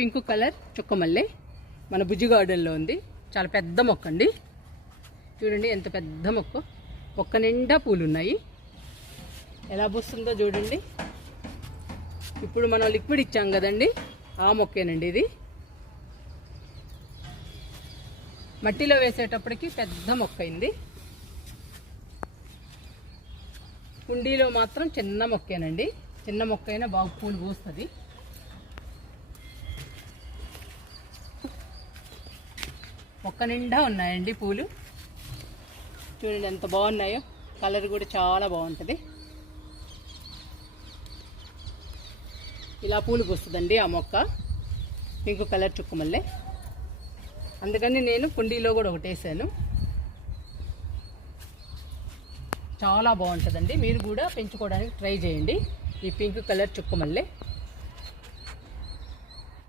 Pink colour చుక్కమల్లె మన బుజ్జి గార్డెన్లో ఉంది. చాలా పెద్ద మొక్క అండి. చూడండి ఎంత పెద్ద మొక్క నిండా పూలు ఉన్నాయి. ఎలా పూస్తుందో చూడండి. ఇప్పుడు మనం లిక్విడ్ ఇచ్చాం కదండి, ఆ మొక్కేనండి ఇది. మట్టిలో వేసేటప్పటికి పెద్ద మొక్క అయింది. కుండీలో మాత్రం చిన్న మొక్కేనండి. చిన్న మొక్క అయినా బాగా పూలు పూస్తుంది. మొక్క నిండా ఉన్నాయండి పూలు. చూడండి ఎంత బాగున్నాయో. కలర్ కూడా చాలా బాగుంటుంది. ఇలా పూలు పూస్తుందండి ఆ మొక్క, పింక్ కలర్ చుక్కమల్లె. అందుకని నేను కుండీలో కూడా ఒకటి వేసాను. చాలా బాగుంటుందండి. మీరు కూడా పెంచుకోవడానికి ట్రై చేయండి ఈ పింక్ కలర్ చుక్కమల్లె.